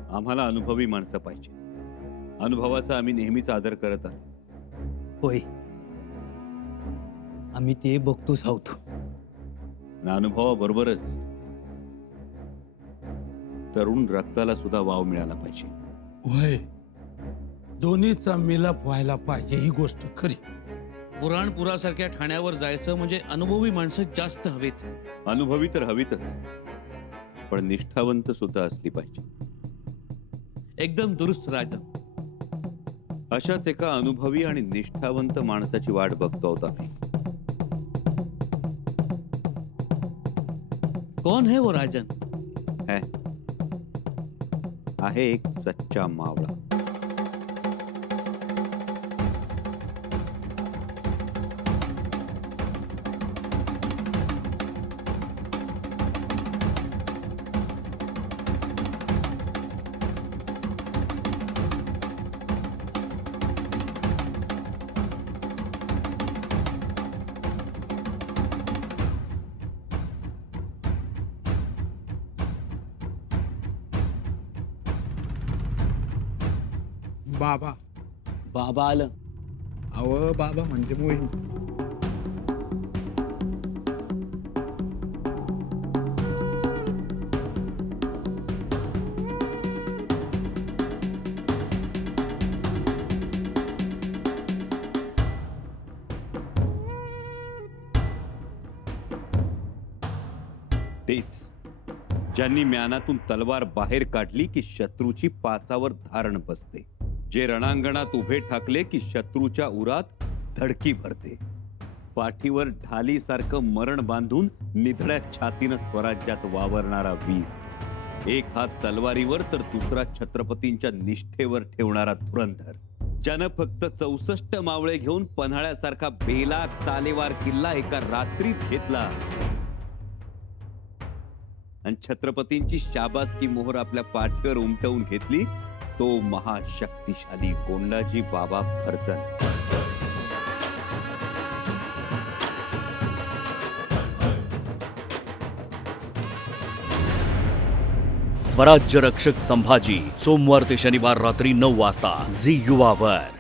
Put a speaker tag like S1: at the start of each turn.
S1: आम्हाला अनुभवी माणसं पाहिजे. अनुभवाचा आम्ही नेहमीच आदर करत आलो.
S2: होय, आम्ही ते बघतोच आहोत.
S1: आणि अनुभवाबरोबरच तरुण रक्ताला सुद्धा वाव मिळाला पाहिजे.
S3: होय, दोन्हीचा मिलाप व्हायला पाहिजे, ही गोष्ट खरी.
S4: पुराणपुरासारख्या ठाण्यावर जायचं म्हणजे अनुभवी माणसं जास्त हवेत.
S1: अनुभवी तर हवीतच, पण निष्ठावंत सुद्धा असली पाहिजे.
S4: एकदम दुरुस्त राजा.
S1: अशाच एका अनुभवी आणि निष्ठावंत माणसाची वाट बघतो आहोत आम्ही.
S4: कौन है वो राजन?
S1: है आहे एक सच्चा मावळा.
S3: बाबा,
S5: बाबा आलं.
S3: अव बाबा म्हणजे मोहीम.
S1: तेच ज्यांनी म्यानातून तलवार बाहेर काढली की शत्रूची पाचावर धारण बसते, जे रणांगणात उभे ठाकले की शत्रूच्या उरात धडकी भरते, पाठीवर ढालीसारखं मरण बांधून निधड्या छातीनं स्वराज्यात वावरणारा वीर, एक हात तलवारीवर तर दुसरा छत्रपतींच्या निष्ठेवर ठेवणारा धुरंधर, ज्यानं फक्त 64 मावळे घेऊन पन्हाळ्यासारखा बेलाग तालेवार किल्ला एका रात्रीत घेतला आणि छत्रपतींची शाबासकी मोहर आपल्या पाठीवर उमटवून घेतली, तो महाशक्तिशाली गोंडाजी बाबा फर्जंद.
S6: स्वराज्य रक्षक संभाजी, सोमवार ते शनिवार रात्री 9 वाजता झी युवावर.